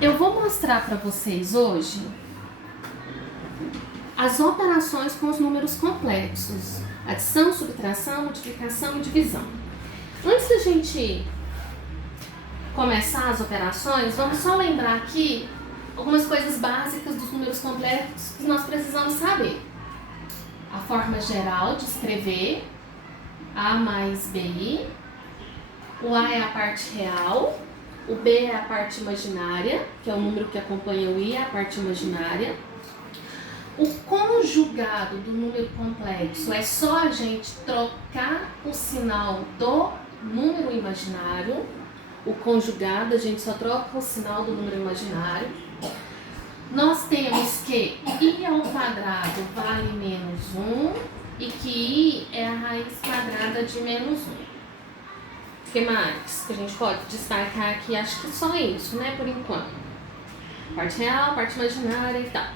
Eu vou mostrar para vocês hoje as operações com os números complexos. Adição, subtração, multiplicação e divisão. Antes da gente começar as operações, vamos só lembrar aqui algumas coisas básicas dos números complexos que nós precisamos saber. A forma geral de escrever A mais BI, o A é a parte real, o B é a parte imaginária, que é o número que acompanha o I, é a parte imaginária. O conjugado do número complexo é só a gente trocar o sinal do número imaginário. O conjugado, a gente só troca o sinal do número imaginário. Nós temos que I ao quadrado vale menos 1 e que I é a raiz quadrada de menos 1. O que mais que a gente pode destacar aqui? Acho que só isso, né, por enquanto. Parte real, parte imaginária e tal.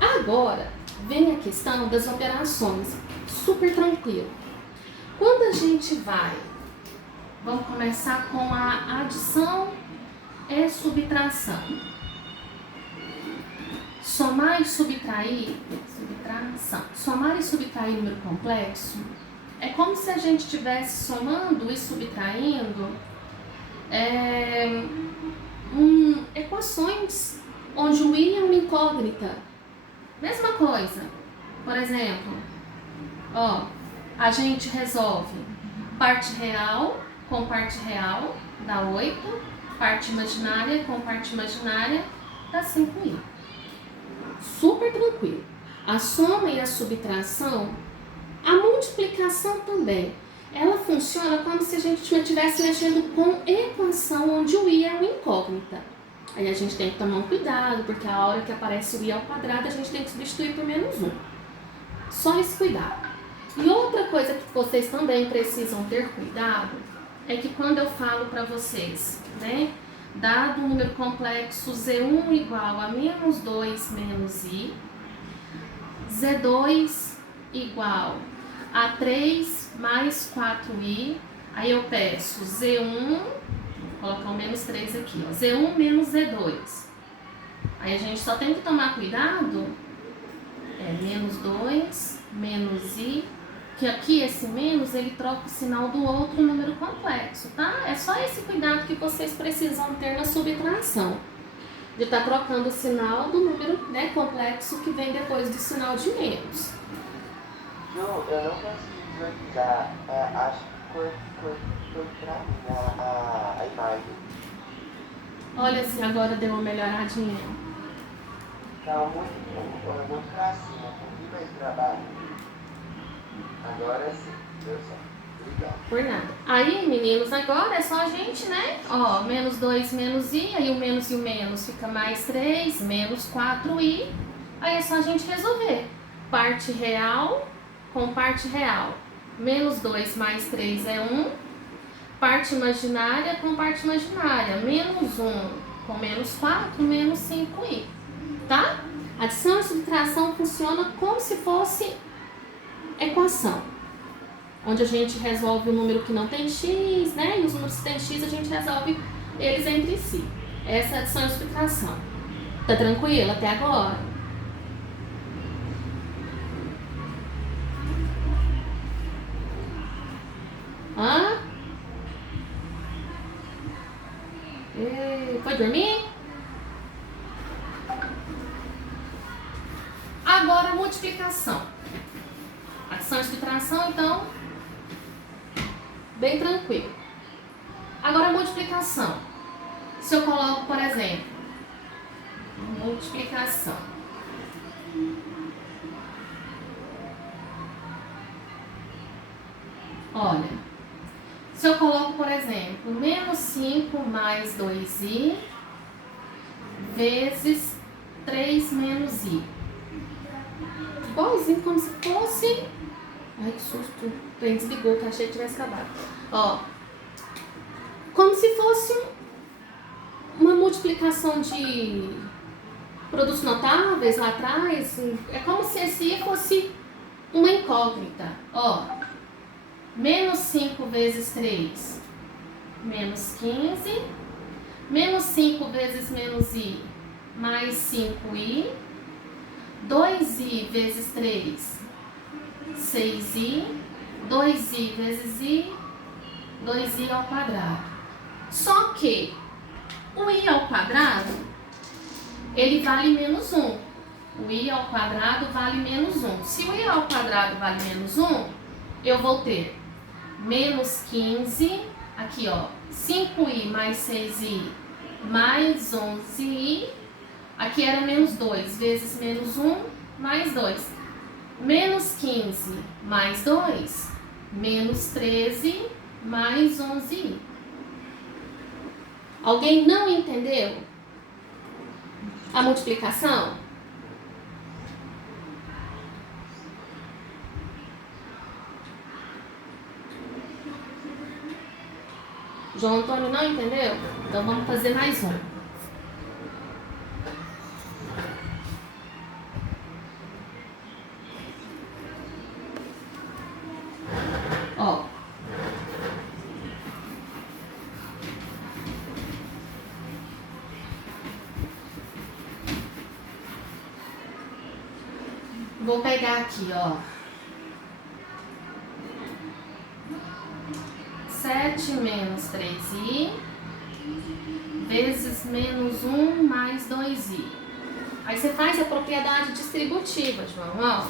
Agora, vem a questão das operações. Super tranquilo. Quando a gente vai, vamos começar com a adição e subtração. Somar e subtrair, subtração. Somar e subtrair número complexo é como se a gente estivesse somando e subtraindo equações onde o I é uma incógnita. Mesma coisa, por exemplo, a gente resolve parte real com parte real dá 8, parte imaginária com parte imaginária dá 5i. Super tranquilo. A soma e a subtração, a multiplicação também, ela funciona como se a gente estivesse mexendo com equação onde o i é uma incógnita. Aí a gente tem que tomar um cuidado, porque a hora que aparece o i ao quadrado, a gente tem que substituir por menos 1. Só esse cuidado. E outra coisa que vocês também precisam ter cuidado é que quando eu falo para vocês, né, dado um número complexo Z1 igual a menos 2 menos i, Z2 igual a 3 mais 4i, aí eu peço Z1, vou colocar o menos 3 aqui, Z1 menos Z2. Aí a gente só tem que tomar cuidado, menos 2 menos i, que aqui esse menos ele troca o sinal do outro número complexo, tá? É só esse cuidado que vocês precisam ter na subtração, de estar trocando o sinal do número, né, complexo que vem depois do sinal de menos. Eu não consegui visualizar, acho que foi pra mim a imagem. Olha assim, agora deu uma melhoradinha. Tava muito pra cima, um pouquinho mais pra baixo. Agora sim, deu certo. Legal. Por nada. Aí, meninos, agora é só a gente, né? Menos 2 menos i, aí o menos e o menos fica mais 3, menos 4i. Aí é só a gente resolver. Parte real com parte real. Menos 2 mais 3 é 1. Parte imaginária com parte imaginária. Menos 1 com menos 4, menos 5i. Tá? Adição e subtração funciona como se fosse equação, onde a gente resolve o número que não tem x, né? E os números que tem x a gente resolve eles entre si. Essa é a adição e subtração. Tá tranquilo até agora? Foi dormir? Agora a multiplicação. Adição e subtração, então, bem tranquilo. Agora a multiplicação. Se eu coloco, por exemplo, multiplicação. Olha, se eu coloco, por exemplo, menos 5 mais 2i vezes 3 menos i. Igualzinho como se fosse... Ai, que susto. O trem desligou, que achei que tivesse acabado. Como se fosse uma multiplicação de produtos notáveis lá atrás. É como se esse i fosse uma incógnita. Menos 5 vezes 3, menos 15. Menos 5 vezes menos i, mais 5i. 2i vezes 3, 6i. 2i vezes i, 2i ao quadrado. Só que o i ao quadrado, ele vale menos 1. O i ao quadrado vale menos 1. Se o i ao quadrado vale menos 1, eu vou ter menos 15, aqui ó, 5i mais 6i mais 11i, aqui era menos 2 vezes menos 1 mais 2. Menos 15 mais 2, menos 13 mais 11i. Alguém não entendeu a multiplicação? João Antônio não entendeu? Então vamos fazer mais um. Ó. Vou pegar aqui, ó. 7 menos 3i vezes menos 1 mais 2i. Aí você faz a propriedade distributiva, João, ó.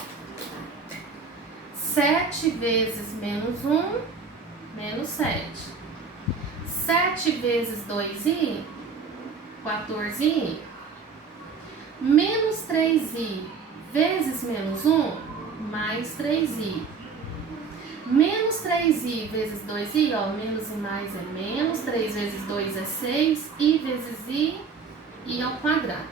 7 vezes menos 1, menos 7. 7 vezes 2i, 14i. Menos 3i vezes menos 1, mais 3i. Menos 3i vezes 2i, ó, menos e mais é menos, 3 vezes 2 é 6, i vezes i ao quadrado.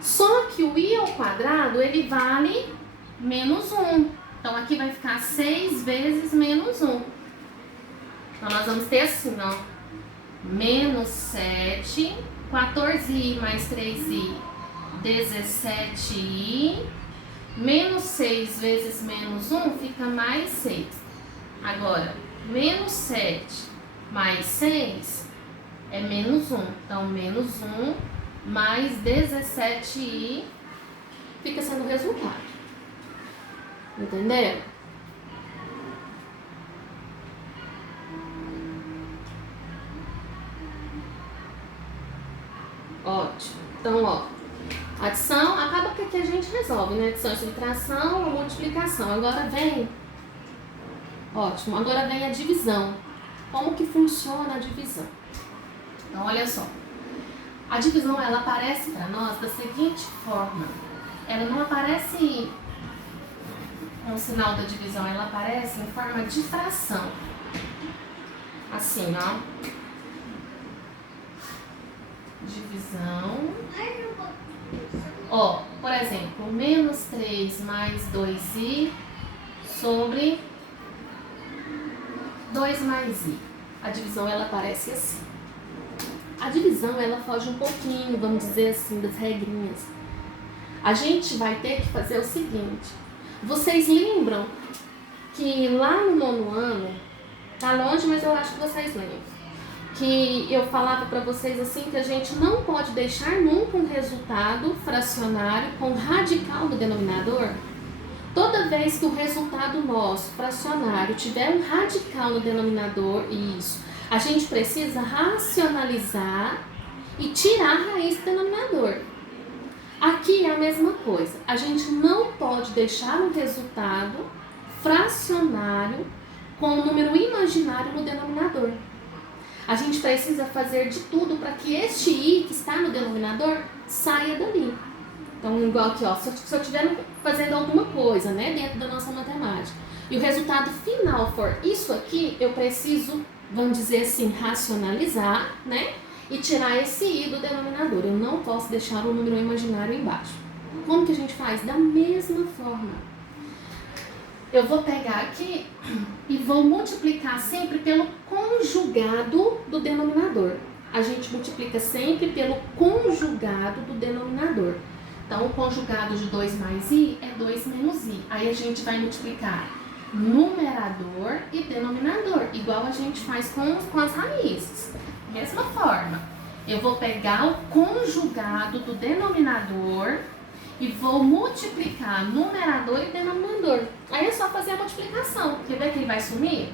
Só que o i ao quadrado, ele vale menos 1. Então, aqui vai ficar 6 vezes menos 1. Então, nós vamos ter assim, ó, menos 7, 14i mais 3i, 17i. Menos 6 vezes menos 1 fica mais 6. Agora, menos 7 mais 6 é menos 1. Então, menos 1 mais 17i fica sendo o resultado. Entenderam? Ótimo. Então, ó, adição, acaba que aqui a gente resolve, né? Adição e subtração, a multiplicação. Agora vem, ótimo, agora vem a divisão. Como que funciona a divisão? Então, olha só. A divisão, ela aparece para nós da seguinte forma. Ela não aparece com o sinal da divisão, ela aparece em forma de fração. Assim, ó. Divisão. Ó, por exemplo, menos 3 mais 2i sobre 2 mais i. A divisão, ela aparece assim. A divisão, ela foge um pouquinho, vamos dizer assim, das regrinhas. A gente vai ter que fazer o seguinte. Vocês lembram que lá no 9º ano, tá longe, mas eu acho que vocês lembram, que eu falava para vocês assim que a gente não pode deixar nunca um resultado fracionário com radical no denominador? Toda vez que o resultado nosso fracionário tiver um radical no denominador, a gente precisa racionalizar e tirar a raiz do denominador. Aqui é a mesma coisa. A gente não pode deixar um resultado fracionário com um número imaginário no denominador. A gente precisa fazer de tudo para que este i que está no denominador saia dali. Então, igual aqui, ó, se eu estiver fazendo alguma coisa, né, dentro da nossa matemática, e o resultado final for isso aqui, eu preciso, vamos dizer assim, racionalizar, né, e tirar esse i do denominador. Eu não posso deixar o número imaginário embaixo. Como que a gente faz? Da mesma forma. Eu vou pegar aqui e vou multiplicar sempre pelo conjugado do denominador. A gente multiplica sempre pelo conjugado do denominador. Então, o conjugado de 2 mais i é 2 menos i. Aí a gente vai multiplicar numerador e denominador, igual a gente faz com as raízes. Mesma forma. Eu vou pegar o conjugado do denominador e vou multiplicar numerador e denominador. Aí é só fazer a multiplicação. Quer ver que ele vai sumir?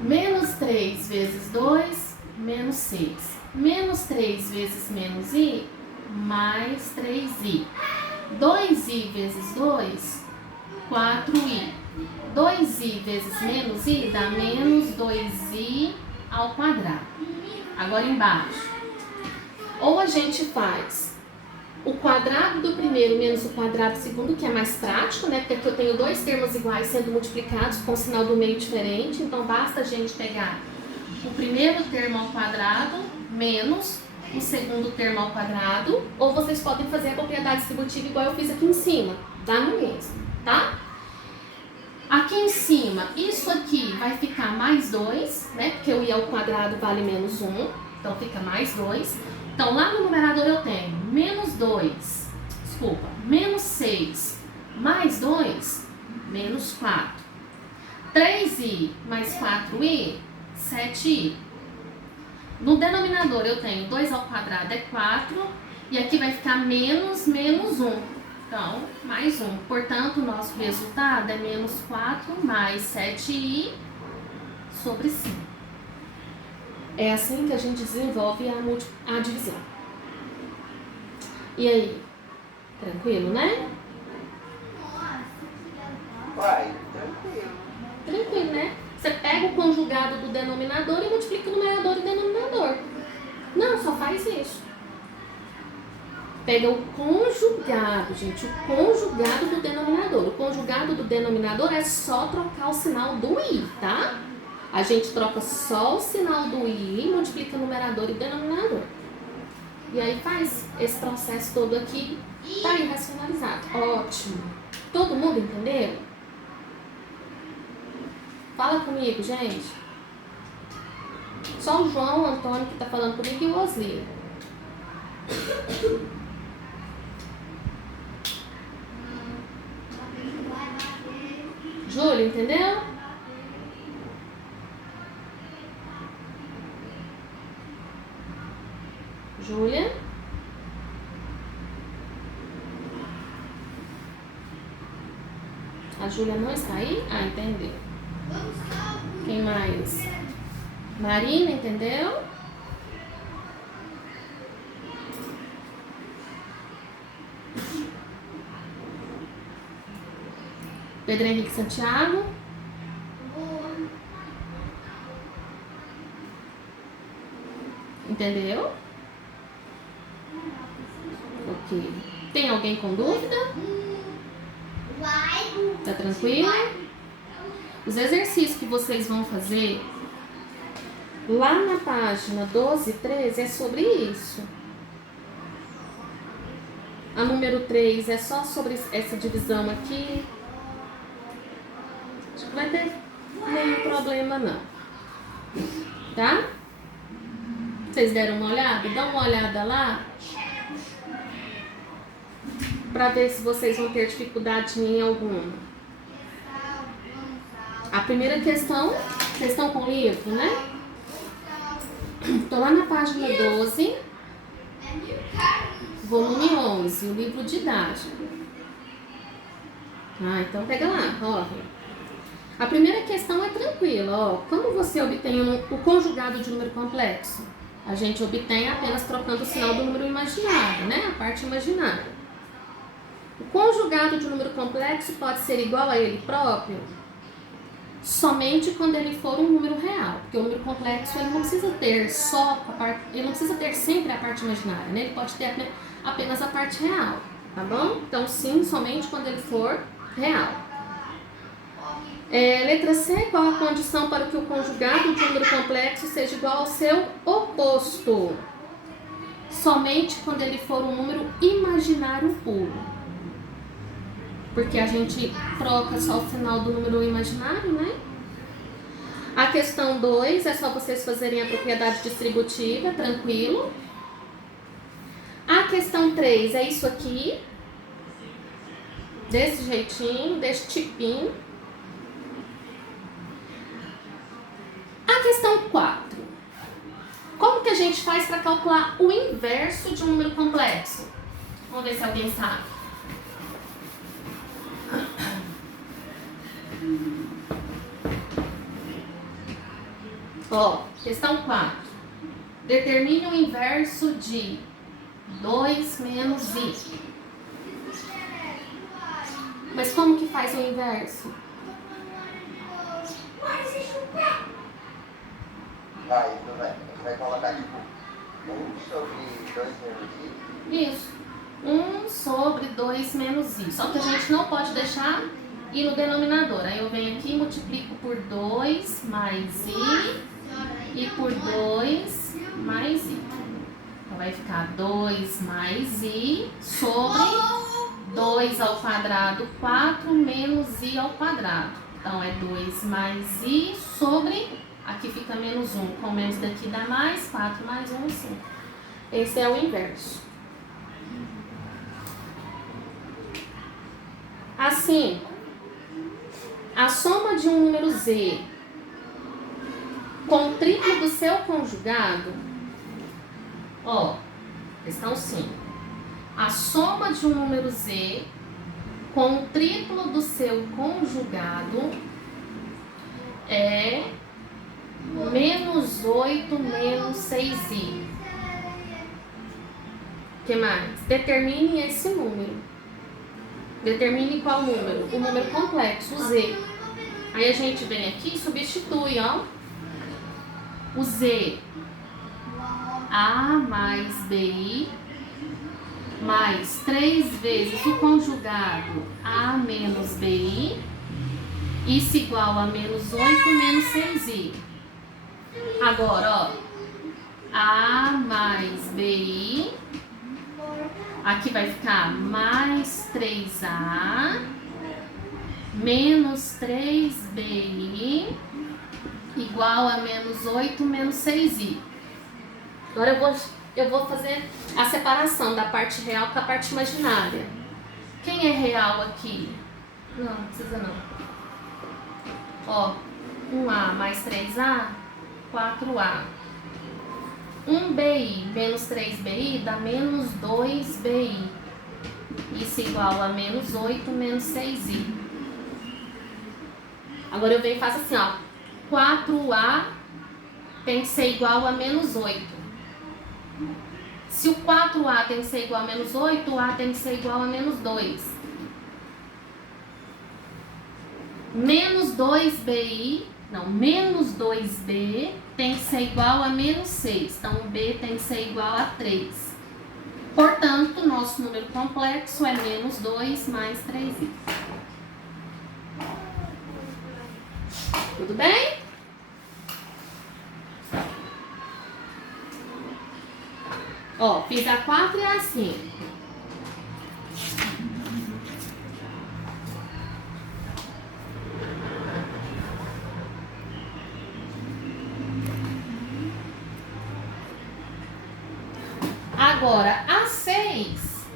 Menos 3 vezes 2, menos 6. Menos 3 vezes menos i, mais 3i. 2i vezes 2, 4i. 2i vezes menos i dá menos 2i ao quadrado. Agora embaixo. Ou a gente faz o quadrado do primeiro menos o quadrado do segundo, que é mais prático, né? Porque aqui eu tenho dois termos iguais sendo multiplicados com o sinal do meio diferente. Então basta a gente pegar o primeiro termo ao quadrado menos o segundo termo ao quadrado. Ou vocês podem fazer a propriedade distributiva igual eu fiz aqui em cima. Dá no mesmo, tá? Aqui em cima, isso aqui vai ficar mais 2, né? Porque o i ao quadrado vale menos 1. Então fica mais 2. Então, lá no numerador eu tenho menos 6 mais 2, menos 4. 3i mais 4i, 7i. No denominador eu tenho 2 ao quadrado é 4, e aqui vai ficar menos 1. Então, mais 1. Portanto, o nosso resultado é menos 4 mais 7i sobre 5. É assim que a gente desenvolve a divisão. E aí? Tranquilo, né? Vai, tranquilo. Tranquilo, né? Você pega o conjugado do denominador e multiplica o numerador e denominador. Não, só faz isso. Pega o conjugado, gente. O conjugado do denominador. O conjugado do denominador é só trocar o sinal do i, tá? A gente troca só o sinal do i, multiplica o numerador e denominador. E aí faz esse processo todo aqui, tá aí racionalizado. Ótimo. Todo mundo entendeu? Fala comigo, gente. Só o João, o Antônio que tá falando comigo e o Osli. Júlio, entendeu? Júlia? A Júlia não está aí? Ah, entendeu. Quem mais? Marina, entendeu? Pedro Henrique Santiago? Entendeu? Ok. Tem alguém com dúvida? Tá tranquilo? Os exercícios que vocês vão fazer lá na página 12 e 13 é sobre isso. A número 3 é só sobre essa divisão aqui. Acho que vai ter nenhum problema não. Tá? Vocês deram uma olhada? Dá uma olhada lá para ver se vocês vão ter dificuldade em alguma. A primeira questão, vocês estão com o livro, né? Estou lá na página 12, volume 11, o livro didático. Ah, então pega lá, corre. A primeira questão é tranquila, ó. Como você obtém o conjugado de número complexo? A gente obtém apenas trocando o sinal do número imaginário, né? A parte imaginária. O conjugado de um número complexo pode ser igual a ele próprio somente quando ele for um número real. Porque o número complexo ele não precisa ter só a parte, ele não precisa ter sempre a parte imaginária, né? Ele pode ter apenas a parte real, tá bom? Então sim, somente quando ele for real. Letra C, qual a condição para que o conjugado de um número complexo seja igual ao seu oposto? Somente quando ele for um número imaginário puro. Porque a gente troca só o final do número imaginário, né? A questão 2 é só vocês fazerem a propriedade distributiva, tranquilo. A questão 3 é isso aqui. Desse jeitinho, desse tipinho. A questão 4. Como que a gente faz para calcular o inverso de um número complexo? Vamos ver se alguém sabe. Ó, questão 4. Determine o inverso de 2 menos i. Mas como que faz o inverso? Vai colocar tipo 1 sobre 2 menos i. Isso. 1 sobre 2 menos i. Só que a gente não pode deixar i no denominador. Aí eu venho aqui e multiplico por 2 mais i e por 2 mais i. Então vai ficar 2 mais i sobre 2 ao quadrado, 4 menos i ao quadrado. Então é 2 mais i sobre, aqui fica menos 1, com menos daqui dá mais, 4 mais 1, 5. Esse é o inverso. Assim, a soma de um número z com o triplo do seu conjugado, ó, questão 5. A soma de um número z com o triplo do seu conjugado é menos 8 menos 6i. O que mais? Determine esse número. Determine qual número? O número complexo, o z. Aí a gente vem aqui e substitui, ó. O z, a mais bi, mais 3 vezes o conjugado a menos bi, isso igual a menos 8 menos 6i. Agora, ó, a mais bi, aqui vai ficar mais 3a, menos 3bi, igual a menos 8 menos 6i. Agora eu vou fazer a separação da parte real com a parte imaginária. Quem é real aqui? Não precisa não. Ó, 1a mais 3a, 4a. 1bi menos 3bi dá menos 2bi. Isso igual a menos 8 menos 6i. Agora eu venho e faço assim, ó. 4a tem que ser igual a menos 8. Se o 4a tem que ser igual a menos 8, o a tem que ser igual a menos 2. Menos 2bi, não, menos 2b tem que ser igual a menos 6. Então, o b tem que ser igual a 3. Portanto, nosso número complexo é menos 2 mais 3i. Tudo bem? Ó, fiz a 4 e a 5. Agora, a 6,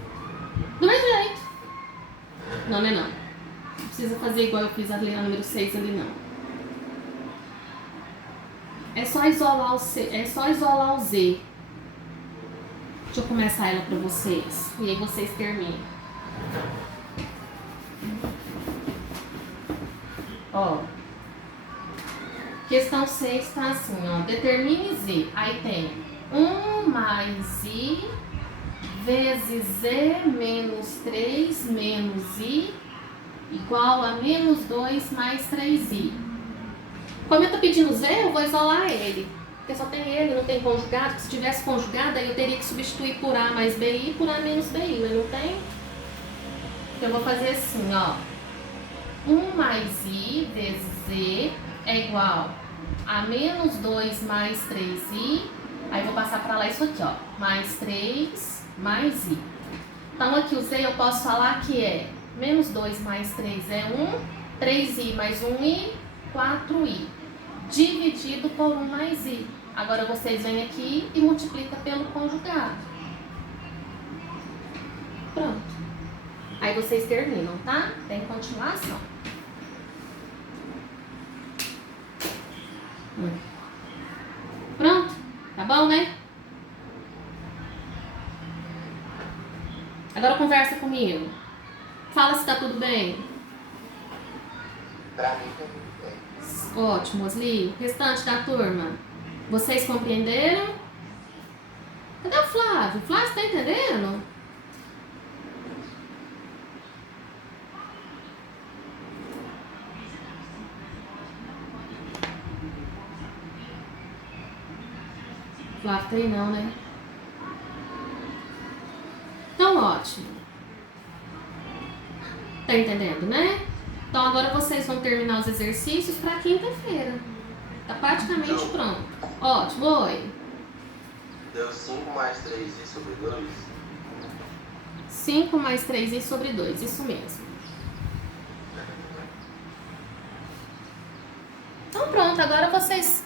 do mesmo jeito. Não, não é não. Não precisa fazer igual eu fiz ali na número 6 ali, não. É só isolar o C, é só isolar o Z. Deixa eu começar ela pra vocês. E aí vocês terminam. Ó. Questão 6 tá assim, ó. Determine Z. Aí tem 1 mais I vezes Z menos 3 menos I igual a menos 2 mais 3I. Como eu tô pedindo Z, eu vou isolar ele. Porque só tem ele, não tem conjugado. Se tivesse conjugado, aí eu teria que substituir por A mais BI por A menos BI, mas não tem. Então eu vou fazer assim, ó. 1 mais I vezes Z é igual a menos 2 mais 3I. Aí eu vou passar para lá isso aqui, ó. Mais 3 mais I. Então aqui o Z eu posso falar que é menos 2 mais 3 é 1. 3I mais 1I, 4I. Dividido por 1 mais I. Agora vocês vêm aqui e multiplicam pelo conjugado. Pronto. Aí vocês terminam, tá? Tem continuação. Pronto? Tá bom, né? Agora conversa comigo. Fala se tá tudo bem. Pra mim tá tudo bem. Ótimo, Osli. Restante da turma. Vocês compreenderam? Cadê o Flávio? Flávio, tá entendendo? Flávio tem não, né? Então, ótimo. Tá entendendo, né? Então, agora vocês vão terminar os exercícios para quinta-feira. Tá praticamente pronto. Ótimo, oi. Deu 5 mais 3i sobre 2? 5 mais 3i sobre 2, isso mesmo. Então, pronto, agora vocês...